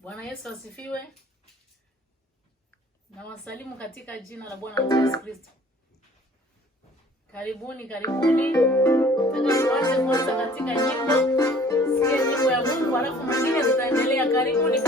Bwana Yesu asifiwe. Na wasalimu katika jina la Bwana Yesu Kristo. Karibuni. Nataka tuanze kwanza katika nyimbo. Sikia nyimbo ya Mungu alafu mwingine tutaendelea. Karibuni.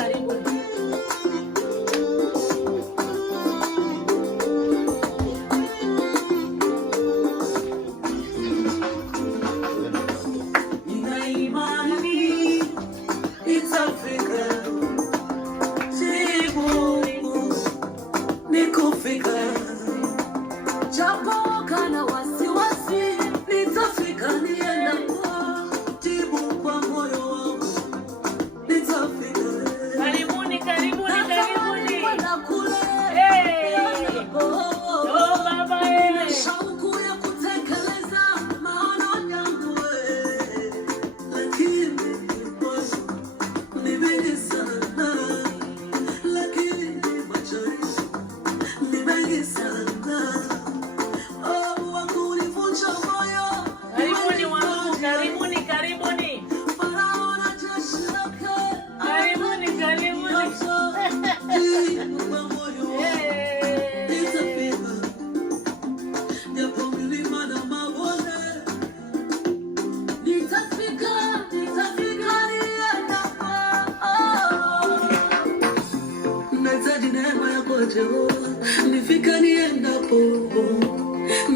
Nifika niendapo,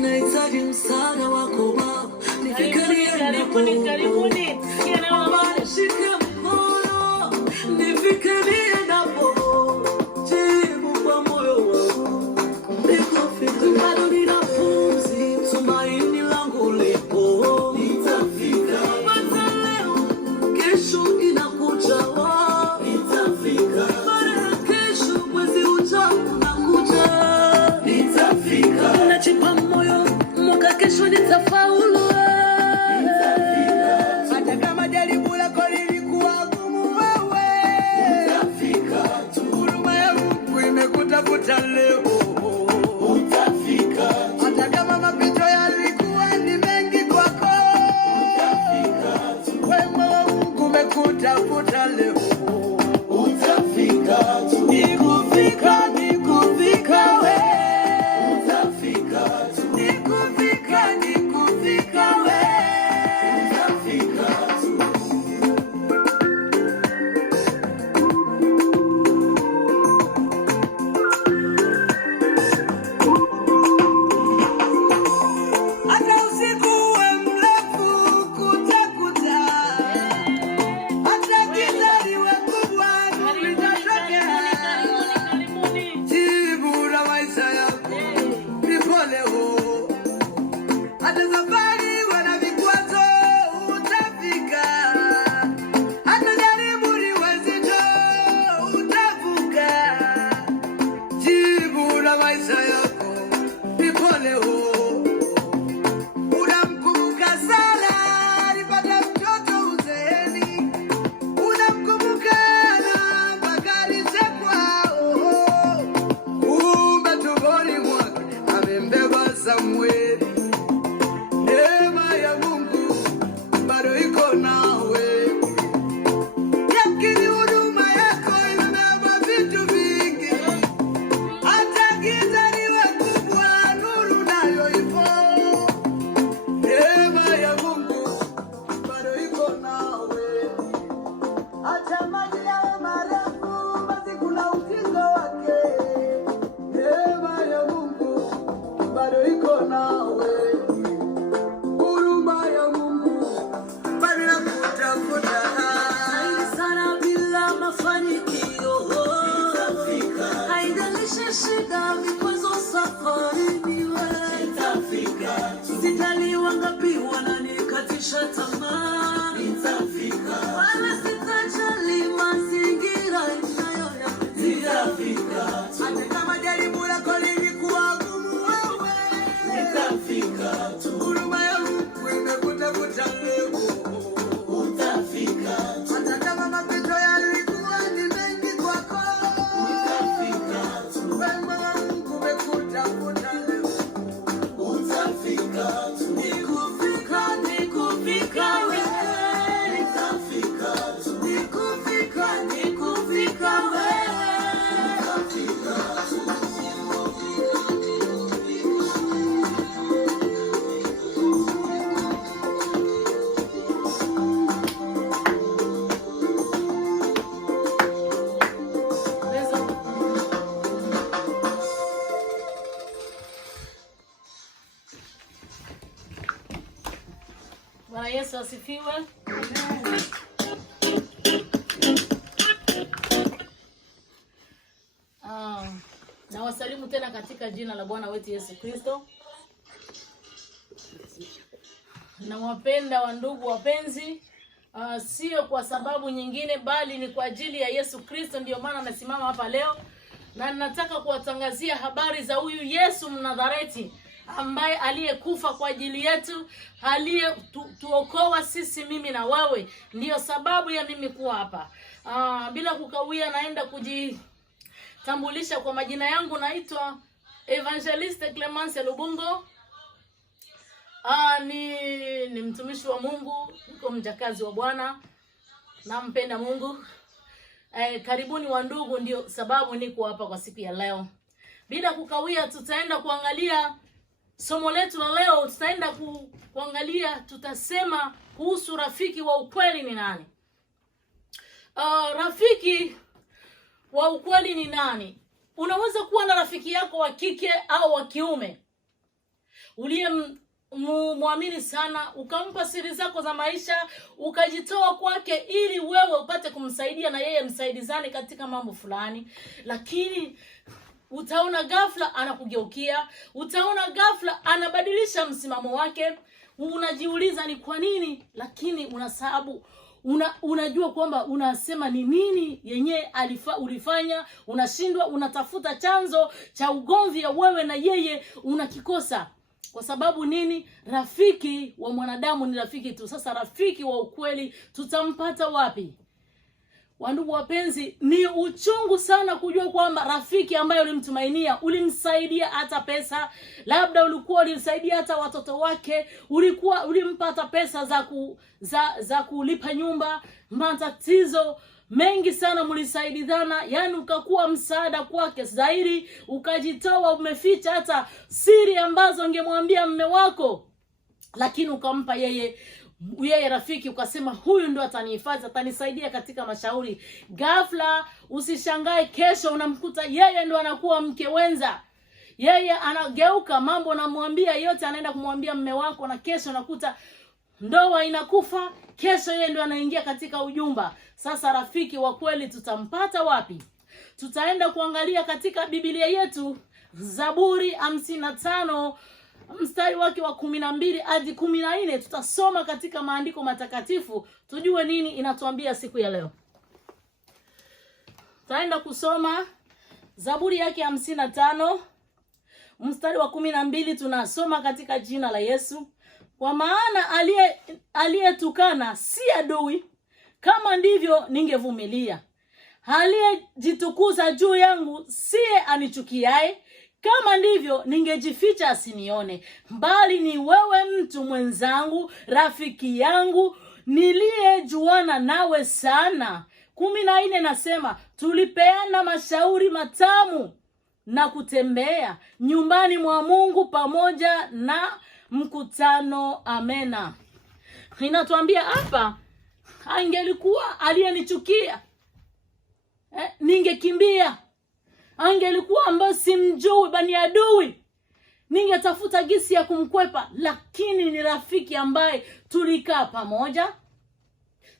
nahitaji msaada wako Baba. Nifika niendapo, nishike mkono. Nifika niendapo, jibu kwa moyo wangu. Nikufika bado nina pumzi, tumaini langu lipo. Nitafika hata leo, kesho inakuja. Nitafika kesho nitafaulu. Hata kama jaribu lako lilikuwa gumu, wewe utafika tu. Huruma ya Mungu imekutafuta leo, utafika. Hata kama mapito yalikuwa ni mengi kwako, utafika tu. Wema wa Mungu umekutafuta leo, utafika tu. Nikufika wewe, utafika tu. Neema ya Mungu bado iko nawe. Yakini huduma yako imebeba vitu vingi. Hata giza liwe kubwa, nuru nayo ipo. Neema ya Mungu bado iko nawe. Hata maji yawe marefu, basi kuna ukingo wake. Neema ya Mungu bado iko nawe. Huruma ya Mungu bado inakutafuta. Zaidi sana bila mafanikio, haijalishi shida, vikwazo safarini, wewe utafika. Sijali wangapi wananikatisha tamaa, nitafika. Wala sitajali mazingira ninayoyapitia, nitafika. Hata kama jaribu lako lilikuwa gumu, wewe nitafika tu. Huruma ya Mungu imekutafuta leo, utafika. Hata kama mapito yalikuwa ni mengi kwako, utafika tu. Wema wa Mungu umekutafuta leo, utafika tu. Nikufika wewe, nitafika tu. Yesu asifiwe. Na wasalimu tena katika jina la Bwana wetu Yesu Kristo. Na wapenda wa ndugu wapenzi, sio kwa sababu nyingine bali ni kwa ajili ya Yesu Kristo, ndio maana nasimama hapa leo na nataka kuwatangazia habari za huyu Yesu Mnazareti ambaye aliyekufa kwa ajili yetu, aliyetuokoa sisi, mimi na wewe. Ndio sababu ya mimi kuwa hapa. Bila kukawia, naenda kujitambulisha kwa majina yangu. Naitwa Evangeliste Clemence Lubungo. Ni mtumishi wa Mungu, niko mjakazi wa Bwana, nampenda Mungu. Karibuni wa ndugu, ndio sababu niko hapa kwa siku ya leo. Bila kukawia, tutaenda kuangalia somo letu la leo. Tutaenda kuangalia, tutasema kuhusu rafiki wa ukweli ni nani. Rafiki wa ukweli ni nani? Unaweza kuwa na rafiki yako wa kike au wa kiume muamini sana, ukampa siri zako za maisha, ukajitoa kwake ili wewe upate kumsaidia na yeye msaidizane katika mambo fulani. Lakini utaona ghafla anakugeukia, utaona ghafla anabadilisha msimamo wake. Unajiuliza ni kwa nini, lakini unasababu unajua kwamba unasema ni nini yenye ulifanya, unashindwa, unatafuta chanzo cha ugomvi ya wewe na yeye, unakikosa. Kwa sababu nini? Rafiki wa mwanadamu ni rafiki tu. Sasa rafiki wa ukweli tutampata wapi? Wandugu wapenzi, ni uchungu sana kujua kwamba rafiki ambaye ulimtumainia, ulimsaidia hata pesa, labda ulikuwa ulimsaidia hata watoto wake, ulimpata pesa za kulipa nyumba, matatizo mengi sana mlisaidizana, yani ukakuwa msaada kwake zaidi, ukajitoa, umeficha hata siri ambazo ungemwambia mume wako, lakini ukampa yeye rafiki, ukasema huyu ndo atanihifadhi, atanisaidia katika mashauri. Ghafla usishangae kesho unamkuta yeye ndo anakuwa mke wenza. Yeye anageuka, mambo namwambia yote anaenda kumwambia mume wako, na kesho unakuta ndoa inakufa, kesho yeye ndo anaingia katika ujumba. Sasa rafiki wa kweli tutampata wapi? Tutaenda kuangalia katika Biblia yetu, Zaburi 55 mstari wake wa 12 hadi 14. Tutasoma katika maandiko matakatifu tujue nini inatuambia siku ya leo. Tutaenda kusoma Zaburi yake 55 mstari wa 12. Tunasoma katika jina la Yesu. Kwa maana aliyetukana si adui, kama ndivyo ningevumilia. Aliyejitukuza juu yangu siye anichukiaye, kama ndivyo ningejificha asinione. Bali ni wewe mtu mwenzangu, rafiki yangu, niliyejuana nawe sana. 14 nasema, tulipeana mashauri matamu na kutembea nyumbani mwa Mungu pamoja na mkutano. Amena. Inatuambia hapa, angelikuwa aliyenichukia, ningekimbia. Angelikuwa ambaye simjui, bani adui, ningetafuta gisi ya kumkwepa. Lakini ni rafiki ambaye tulikaa pamoja,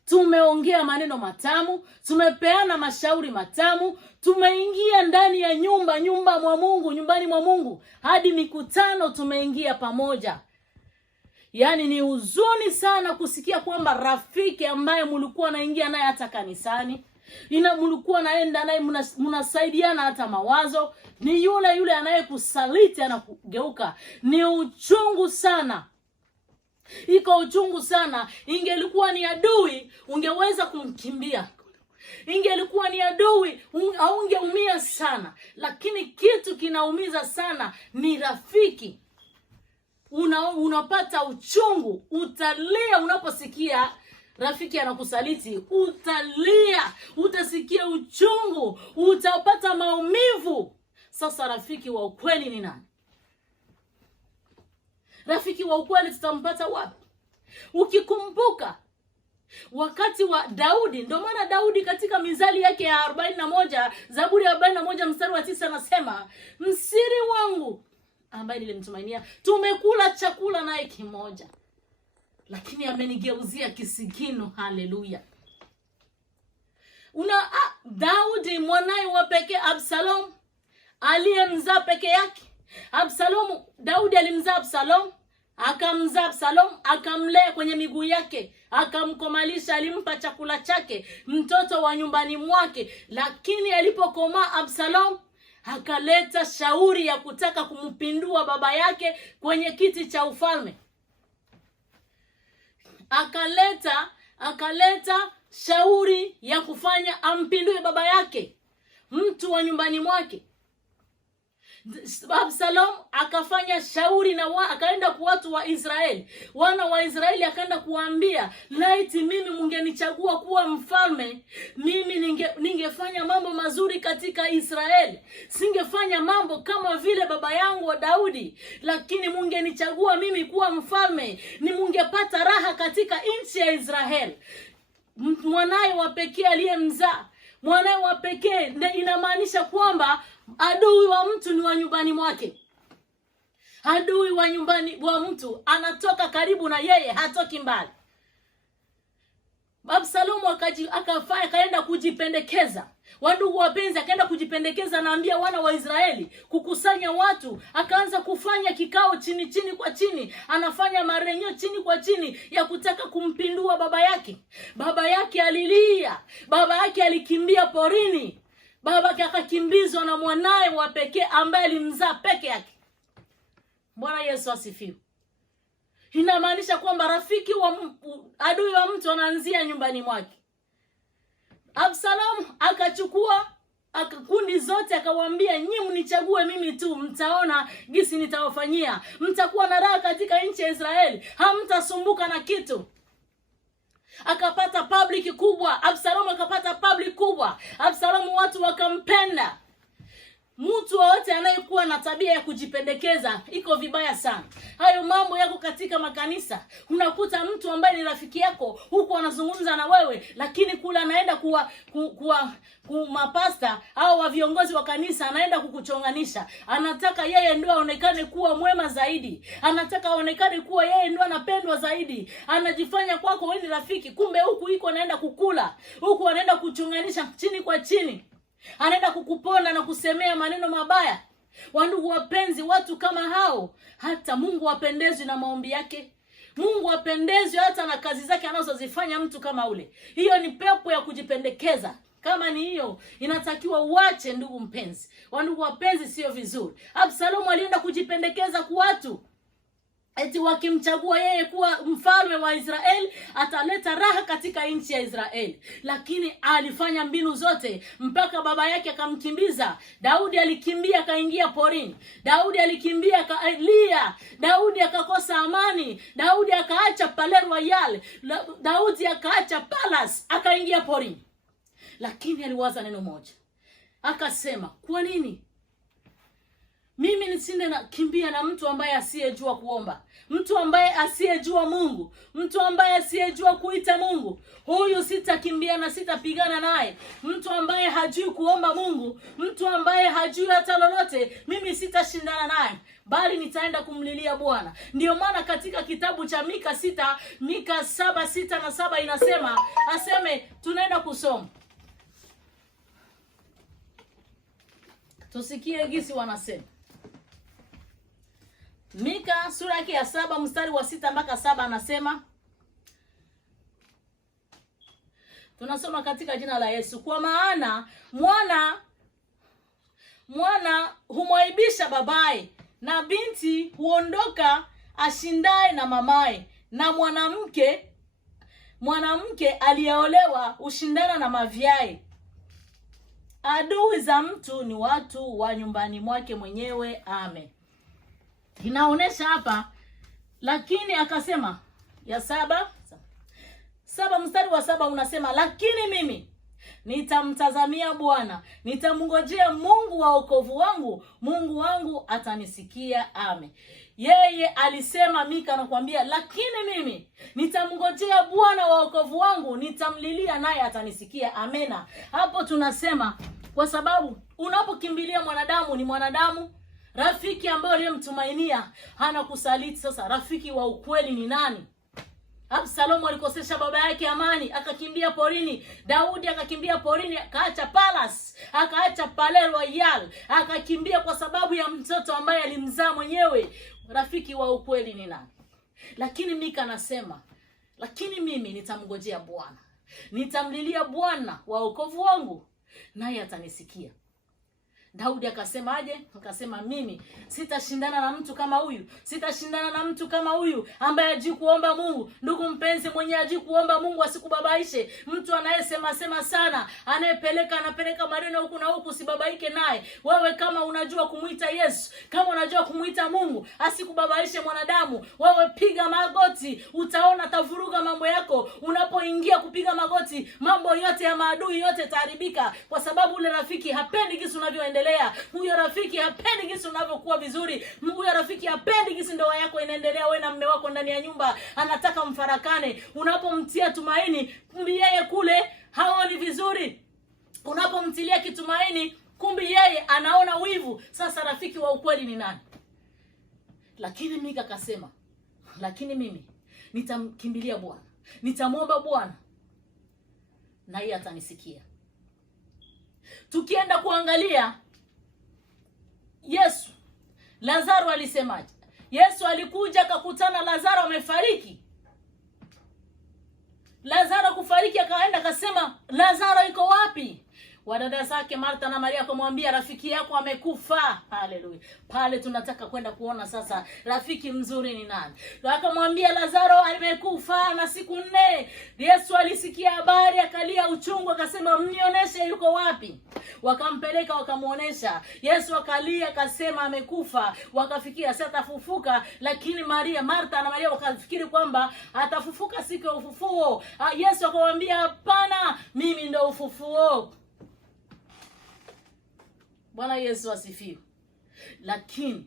tumeongea maneno matamu, tumepeana mashauri matamu, tumeingia ndani ya nyumbani mwa Mungu, hadi mikutano tumeingia pamoja. Yani ni huzuni sana kusikia kwamba rafiki ambaye mlikuwa naingia naye hata kanisani, mlikuwa naenda naye, mnasaidiana hata mawazo, ni yule anayekusaliti, anakugeuka. Ni uchungu sana. Iko uchungu sana. Ingelikuwa ni adui, ungeweza kumkimbia. Ingelikuwa ni adui, ungeumia sana. Lakini kitu kinaumiza sana ni rafiki. Unapata uchungu, utalia unaposikia rafiki anakusaliti, utalia, utasikia uchungu, utapata maumivu. Sasa rafiki wa ukweli ni nani? Rafiki wa ukweli tutampata wapi? Ukikumbuka wakati wa Daudi, ndio maana Daudi katika mizali yake ya 41, Zaburi ya 41 mstari wa 9 anasema, msiri wangu ambaye nilimtumainia, tumekula chakula naye kimoja. lakini amenigeuzia kisigino. Haleluya. Daudi mwanae wa pekee Absalom aliyemzaa peke yake. Daudi alimzaa Absalom, akamzaa Absalom, akamlea kwenye miguu yake, akamkomalisha, alimpa chakula chake, mtoto wa nyumbani mwake. Lakini alipokomaa Absalom, akaleta shauri ya kutaka kumpindua baba yake kwenye kiti cha ufalme. Akaleta shauri ya kufanya ampindue baba yake, mtu wa nyumbani mwake. Absalom akafanya shauri na akaenda kwa watu wa Israeli. Wana wa Israeli akaenda kuambia, laiti mimi mungenichagua kuwa mfalme, mimi ningefanya mambo mazuri katika Israeli. Singefanya mambo kama vile baba yangu wa Daudi, lakini mungenichagua mimi kuwa mfalme, ni mungepata raha katika nchi ya Israeli. Mwanae wa pekee aliyemzaa, mwanae wa pekee, inamaanisha kwamba adui wa mtu ni wa nyumbani mwake. Adui wa nyumbani wa mtu anatoka karibu na yeye, hatoki mbali. Absalomu akaenda kujipendekeza. Wandugu wapenzi, akaenda kujipendekeza, naambia wana wa Israeli kukusanya watu. Akaanza kufanya kikao chini kwa chini, anafanya marenyo chini kwa chini ya kutaka kumpindua baba yake. Baba yake alilia, baba yake alikimbia porini, baba yake akakimbizwa na mwanae wa pekee ambaye alimzaa peke yake. Bwana Yesu asifiwe. Inamaanisha kwamba rafiki wa adui wa mtu anaanzia nyumbani mwake. Absalom akachukua kundi zote, akawaambia, nyinyi mnichague mimi tu, mtaona gisi nitawafanyia. Mtakuwa na raha katika nchi ya Israeli, hamtasumbuka na kitu. Akapata public kubwa. Absalom akapata public kubwa. Absalom watu wakampenda. Mtu wote anayekuwa na tabia ya kujipendekeza iko vibaya sana. Hayo mambo yako katika makanisa. Unakuta mtu ambaye ni rafiki yako huko anazungumza na wewe, lakini kula anaenda kuwa mapasta au wa viongozi wa kanisa, anaenda kukuchonganisha. Anataka yeye ndio aonekane kuwa mwema zaidi. Anataka aonekane kuwa yeye ndio anapendwa zaidi. Anajifanya kwako wewe ni rafiki, kumbe huku iko anaenda kukula. Huku anaenda kuchonganisha chini kwa chini. Anaenda kukupona na kusemea maneno mabaya. Wandugu wapenzi, watu kama hao hata Mungu hapendezwi na maombi yake. Mungu hapendezwi hata na kazi zake anazozifanya mtu kama ule. Hiyo ni pepo ya kujipendekeza. Kama ni hiyo, inatakiwa uache ndugu mpenzi. Wandugu wapenzi, sio vizuri. Absalomu alienda kujipendekeza kwa watu, eti wakimchagua yeye kuwa mfalme wa Israeli ataleta raha katika nchi ya Israeli. Lakini alifanya mbinu zote mpaka baba yake akamkimbiza. Daudi alikimbia akaingia porini. Daudi alikimbia akalia. Daudi akakosa amani. Daudi akaacha Palais Royal. Daudi akaacha palace akaingia porini. Lakini aliwaza neno moja. Akasema, kwa nini mimi nisinde na kimbia na mtu ambaye asiyejua kuomba, mtu ambaye asiyejua Mungu, mtu ambaye asiyejua kuita Mungu? Huyu sitakimbia na sitapigana naye. Mtu ambaye hajui kuomba Mungu, mtu ambaye hajui hata lolote, mimi sitashindana naye, bali nitaenda kumlilia Bwana. Ndio maana katika kitabu cha Mika 7:6 na 7 inasema, tunaenda kusoma. Tusikie gisi wanasema. Mika sura yake ya 7 mstari wa 6 mpaka 7 anasema, tunasoma katika jina la Yesu. Kwa maana mwana humwaibisha babaye, na binti huondoka ashindaye na mamaye, na mwanamke aliyeolewa hushindana na mavyaye. Adui za mtu ni watu wa nyumbani mwake mwenyewe. Amen. Inaonesha hapa, lakini akasema ya 7 mstari wa 7 unasema, lakini mimi nitamtazamia Bwana, nitamngojea Mungu wa wokovu wangu, Mungu wangu atanisikia. Amen. Yeye alisema, Mika anakuambia, lakini mimi nitamngojea Bwana wa wokovu wangu, nitamlilia naye atanisikia. Amena. Hapo tunasema kwa sababu unapokimbilia mwanadamu, ni mwanadamu. Rafiki ambaye aliyemtumainia hana kusaliti. Sasa rafiki wa ukweli ni nani? Absalomu alikosesha baba yake amani, akakimbia porini. Daudi akakimbia porini, akaacha palace, akaacha Palais Royal, akakimbia kwa sababu ya mtoto ambaye alimzaa mwenyewe. Rafiki wa ukweli ni nani? Lakini Mika anasema, lakini mimi nitamngojea Bwana, nitamlilia Bwana wa wokovu wangu, naye atanisikia. Daudi akasema aje? Akasema, mimi sitashindana na mtu kama huyu. Sitashindana na mtu kama huyu ambaye hajui kuomba Mungu. Ndugu mpenzi, mwenye hajui kuomba Mungu asikubabaishe. Mtu anayesema sana, anapeleka maneno huku na huku, usibabaike naye. Wewe kama unajua kumuita Yesu, kama unajua kumuita Mungu, asikubabaishe mwanadamu. Wewe piga magoti, utaona atavuruga mambo yako. Unapoingia kupiga magoti, mambo yote ya maadui yote taharibika, kwa sababu ule rafiki hapendi jinsi unavyoendelea. Huyo rafiki hapendi jinsi unavyokuwa vizuri. Huyo rafiki hapendi jinsi ndoa yako inaendelea, wewe na mume wako ndani ya nyumba. Anataka mfarakane. Unapomtia tumaini, kumbi yeye kule haoni vizuri. Unapomtilia kitumaini, kumbi yeye anaona wivu. Sasa rafiki wa ukweli ni nani? Lakini Mika akasema, lakini mimi nitamkimbilia Bwana, nitamwomba Bwana, na yeye atanisikia. Tukienda kuangalia Yesu, Lazaro alisemaje? Yesu alikuja akakutana Lazaro amefariki. Lazaro kufariki, akaenda akasema, Lazaro iko wapi? Wadada zake Martha na Maria akamwambia, rafiki yako amekufa. Haleluya. Pale tunataka kwenda kuona sasa rafiki mzuri ni nani. Akamwambia, Lazaro amekufa na siku 4. Yesu alisikia habari, akalia uchungu, akasema, mnionyeshe yuko wapi. Wakampeleka wakamuonesha. Yesu akalia akasema amekufa. Wakafikia sasa atafufuka, lakini Martha na Maria wakafikiri kwamba atafufuka siku ya ufufuo. Yesu akamwambia, hapana, mimi ndio ufufuo. Bwana Yesu asifiwe. Lakini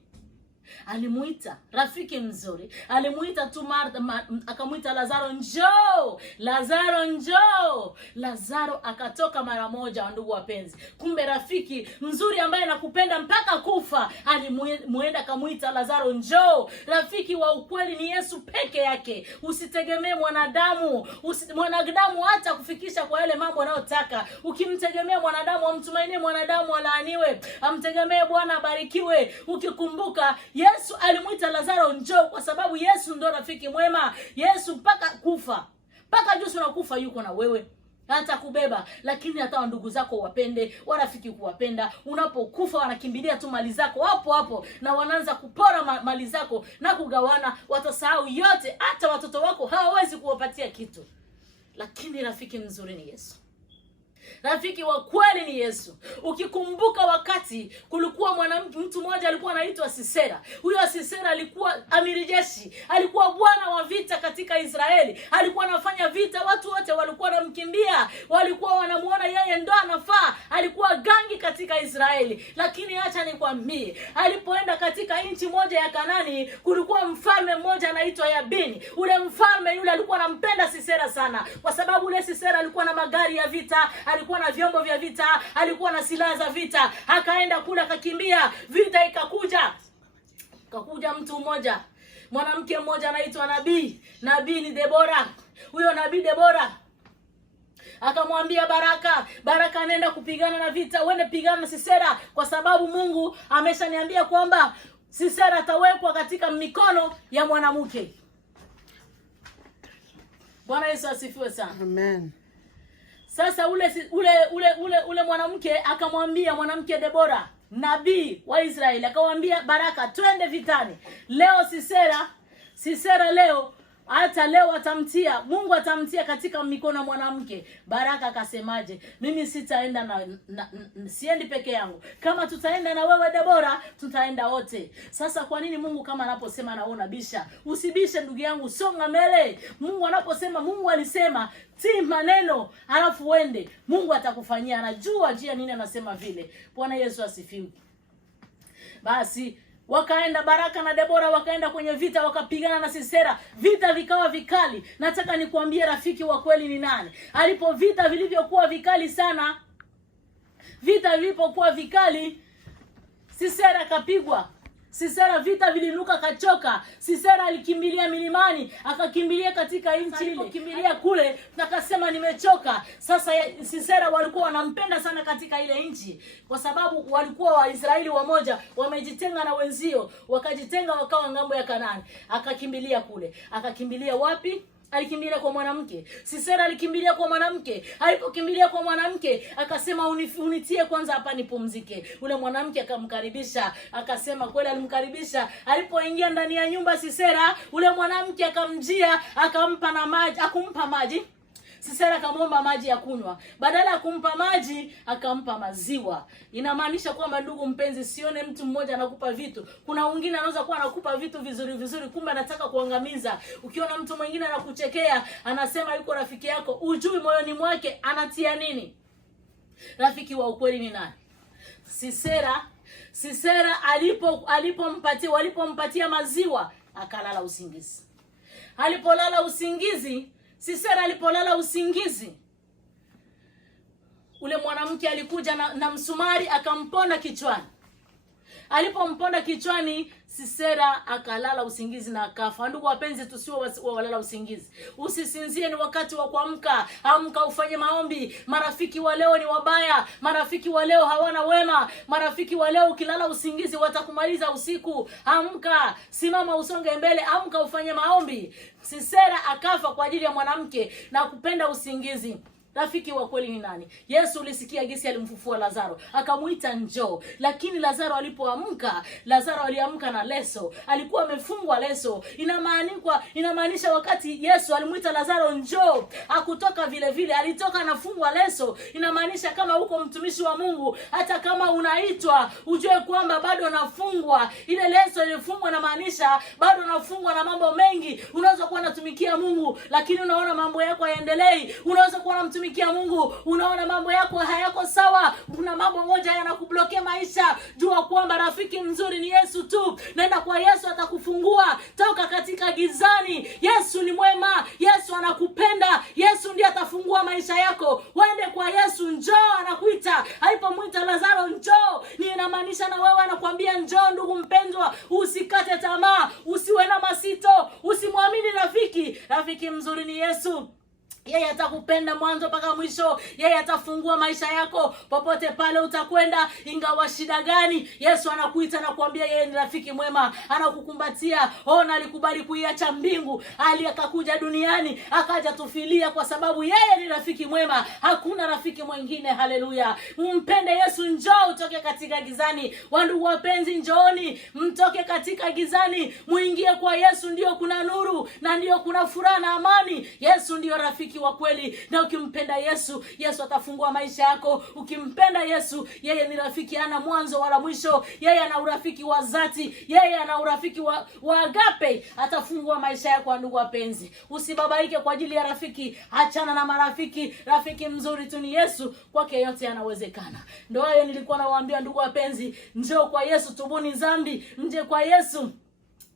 alimuita rafiki mzuri, alimuita tu Martha, akamuita Lazaro, njoo, Lazaro njoo. Lazaro akatoka mara moja. Wa ndugu wapenzi, kumbe rafiki mzuri ambaye anakupenda mpaka kufa alimuenda akamuita Lazaro, njoo. Rafiki wa ukweli ni Yesu peke yake. Usitegemee mwanadamu. Mwanadamu hata kufikisha kwa yale mambo anayotaka. Ukimtegemea mwanadamu, amtumainie mwanadamu alaaniwe. Amtegemee Bwana abarikiwe. Ukikumbuka Yesu alimuita Lazaro, njoo, kwa sababu Yesu ndo rafiki mwema. Yesu mpaka kufa, mpaka Yesu unakufa yuko na wewe, hata kubeba. Lakini hata ndugu zako wapende, warafiki kuwapenda. Unapokufa wanakimbilia tu mali zako hapo hapo, na wanaanza kupora mali zako na kugawana. Watasahau yote, hata watoto wako hawawezi kuwapatia kitu. Lakini rafiki mzuri ni Yesu. Rafiki wa kweli ni Yesu. Ukikumbuka wakati kulikuwa mtu mmoja alikuwa anaitwa Sisera. Huyo Sisera alikuwa amiri jeshi, alikuwa bwana wa vita katika Israeli. Alikuwa anafanya vita, watu wote walikuwa wanamkimbia, walikuwa wanamuona yeye ndo anafaa. Alikuwa gangi katika Israeli. Lakini acha nikwambie, alipoenda katika nchi moja ya Kanani, kulikuwa mfalme mmoja anaitwa Yabini. Ule mfalme yule alikuwa anampenda Sisera sana, kwa sababu ule Sisera alikuwa na magari ya vita, alikuwa na vyombo vya vita, alikuwa na silaha za vita. Akaenda kule akakimbia, vita ikakuja. Kakuja mtu mmoja, mwanamke mmoja anaitwa Nabii ni Debora. Huyo Nabii Debora akamwambia Baraka, nenda kupigana na vita, uende pigana na Sisera, kwa sababu Mungu ameshaniambia kwamba Sisera atawekwa katika mikono ya mwanamke. Bwana Yesu asifiwe sana. Amen. Sasa ule mwanamke akamwambia mwanamke Debora, nabii wa Israeli, akamwambia Baraka, twende vitani. Leo Sisera leo, hata leo Mungu atamtia katika mikono mwanamke. Baraka akasemaje? Mimi sitaenda siendi peke yangu. Kama tutaenda na wewe Debora, tutaenda wote. Sasa kwa nini Mungu kama anaposema na wewe unabisha? Usibishe ndugu yangu, songa mbele. Mungu anaposema, Mungu alisema, tii maneno halafu uende. Mungu atakufanyia, anajua njia nini anasema vile. Bwana Yesu asifiwe. Basi wakaenda Baraka na Debora, wakaenda kwenye vita, wakapigana na Sisera. Vita vikawa vikali. Nataka nikwambie rafiki wa kweli ni nani. Vita vilivyokuwa vikali sana, vita vilipokuwa vikali, Sisera kapigwa. Sisera vita vilinuka, kachoka. Sisera alikimbilia milimani, akakimbilia katika nchi ile. Kimbilia kule akasema nimechoka. Sasa Sisera walikuwa wanampenda sana katika ile nchi, kwa sababu walikuwa Waisraeli wamoja, wamejitenga na wenzio, wakajitenga wakawa ngambo ya Kanaani. Akakimbilia kule. Akakimbilia wapi? Alikimbilia kwa mwanamke. Sisera alikimbilia kwa mwanamke. Alipokimbilia kwa mwanamke, akasema unitie kwanza hapa nipumzike. Ule mwanamke akamkaribisha, akasema kweli alimkaribisha. Alipoingia ndani ya nyumba Sisera, ule mwanamke akamjia, akampa na maji, akumpa maji. Sisera akamwomba maji ya kunywa. Badala ya kumpa maji, akampa maziwa. Inamaanisha kwamba, ndugu mpenzi, sione mtu mmoja anakupa vitu. Kuna wengine anaweza kuwa anakupa vitu vizuri vizuri, kumbe anataka kuangamiza. Ukiona mtu mwingine anakuchekea, anasema yuko rafiki yako, ujui moyoni mwake anatia nini. Rafiki wa ukweli ni nani? Sisera walipompatia maziwa, akalala usingizi. Sisera alipolala usingizi, ule mwanamke alikuja na msumari akamponda kichwani. Alipomponda kichwani, Sisera akalala usingizi na akafa. Ndugu wapenzi, tusiwe walala usingizi. Usisinzie, ni wakati wa kuamka. Amka ufanye maombi. Marafiki wa leo ni wabaya. Marafiki wa leo hawana wema. Marafiki wa leo ukilala usingizi watakumaliza usiku. Amka, simama usonge mbele, amka ufanye maombi. Sisera akafa kwa ajili ya mwanamke na kupenda usingizi. Rafiki wa kweli ni nani? Yesu ulisikia gisi alimfufua Lazaro, akamuita njoo. Lakini Lazaro alipoamka, Lazaro aliamka na leso. Alikuwa amefungwa leso. Inamaanisha wakati Yesu alimuita Lazaro njoo, hakutoka vile vile, alitoka anafungwa leso. Inamaanisha kama uko mtumishi wa Mungu, hata kama unaitwa, ujue kwamba bado unafungwa. Ile leso ilifungwa, na maanisha bado unafungwa na mambo mengi. Unaweza kuwa unatumikia Mungu, lakini unaona mambo yako hayaendelei. Unaweza kuwa unamtumikia Mungu, unaona mambo yako hayako sawa. Kuna mambo moja yanakublokea maisha. Jua kwamba rafiki mzuri ni Yesu tu. Nenda kwa Yesu, atakufungua toka katika gizani. Yesu ni mwema, Yesu anakupenda, Yesu ndiye atafungua maisha yako. Waende kwa Yesu, njoo anakuita. Alipomwita Lazaro njoo, ni inamaanisha na wewe anakuambia njoo. Ndugu mpendwa, usikate tamaa, usiwe na masito, usimwamini rafiki. Rafiki mzuri ni Yesu. Yeye atakupenda mwanzo mpaka mwisho. Yeye atafungua maisha yako popote pale utakwenda, ingawa shida gani. Yesu anakuita na kuambia yeye ni rafiki mwema, anakukumbatia. Ona, alikubali kuiacha mbingu, akakuja duniani, akaja tufilia kwa sababu yeye ni rafiki mwema. Hakuna rafiki mwingine. Haleluya. Mpende Yesu, njoo utoke katika gizani. Wandugu wapenzi, njooni mtoke katika gizani, muingie kwa Yesu. Ndio kuna nuru na ndio kuna furaha na amani. Yesu ndio rafiki wa kweli, na ukimpenda Yesu, Yesu atafungua maisha yako. Ukimpenda Yesu, yeye ni rafiki, ana mwanzo wala mwisho. Yeye ana urafiki wa dhati, yeye ana urafiki wa agape. Atafungua maisha yako. Ndugu wapenzi, usibabaike kwa ajili ya rafiki. Achana na marafiki. Rafiki mzuri tu ni Yesu, kwake yote yanawezekana. Ndio hayo nilikuwa nawaambia ndugu wapenzi, njoo kwa Yesu, tubuni dhambi, mje kwa Yesu.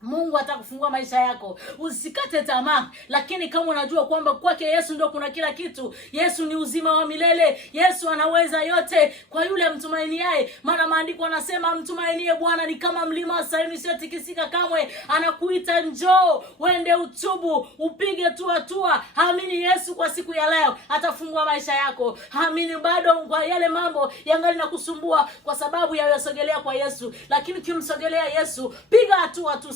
Mungu atakufungua maisha yako. Usikate tamaa, lakini kama unajua kwamba kwake Yesu ndio kuna kila kitu. Yesu ni uzima wa milele. Yesu anaweza yote kwa yule mtumainiaye. Maana maandiko yanasema mtumainie Bwana ni kama mlima wa Sayuni usiotikisika kamwe. Anakuita njoo, wende utubu, upige tu hatua. Amini Yesu kwa siku ya leo, atafungua maisha yako. Amini bado kwa yale mambo yangali na kusumbua kwa sababu ya yasogelea kwa Yesu. Lakini ukimsogelea Yesu, piga hatua tu,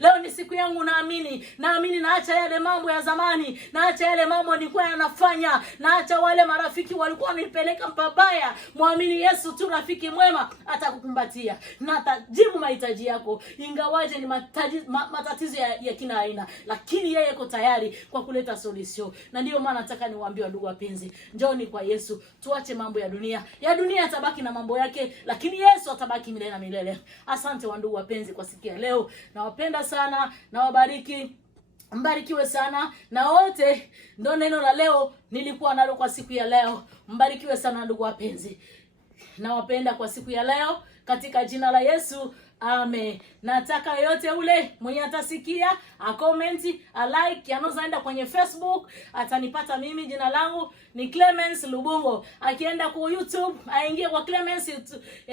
leo ni siku yangu. Naamini naacha yale mambo ya zamani, naacha yale mambo nilikuwa yanafanya, naacha wale marafiki walikuwa wanipeleka pabaya. Muamini Yesu tu, rafiki mwema, atakukumbatia na atajibu mahitaji yako, ingawaje ni matatizo ya kila aina, lakini yeye yuko tayari kwa kuleta solution. Na ndio maana nataka niwaambie ndugu wapenzi, njooni kwa Yesu, tuache mambo ya dunia. Ya dunia atabaki na mambo yake, lakini Yesu atabaki milele na milele. Asante ndugu wapenzi kwa siku ya leo. Nawapenda sana, nawabariki. Mbarikiwe sana na wote. Ndio neno la leo nilikuwa nalo kwa siku ya leo. Mbarikiwe sana ndugu wapenzi. Nawapenda kwa siku ya leo. katika jina la Yesu. Amen. Nataka yote ule mwenye atasikia, a comment, a like, anazoenda kwenye Facebook, atanipata mimi, jina langu ni Clemence Lubungo. Akienda kwa YouTube, aingie kwa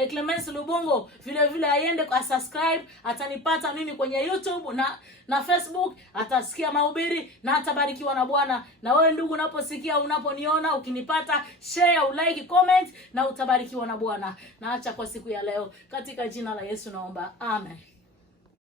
Clemence Lubungo. Vile vile aende kwa subscribe, atanipata mimi kwenye YouTube na Facebook, atasikia mahubiri na atabarikiwa na Bwana. Na wewe ndugu, unaposikia, unaponiona, ukinipata, share, ulike, comment na utabarikiwa na Bwana. Na acha kwa siku ya leo katika jina la Yesu naomba. Amen.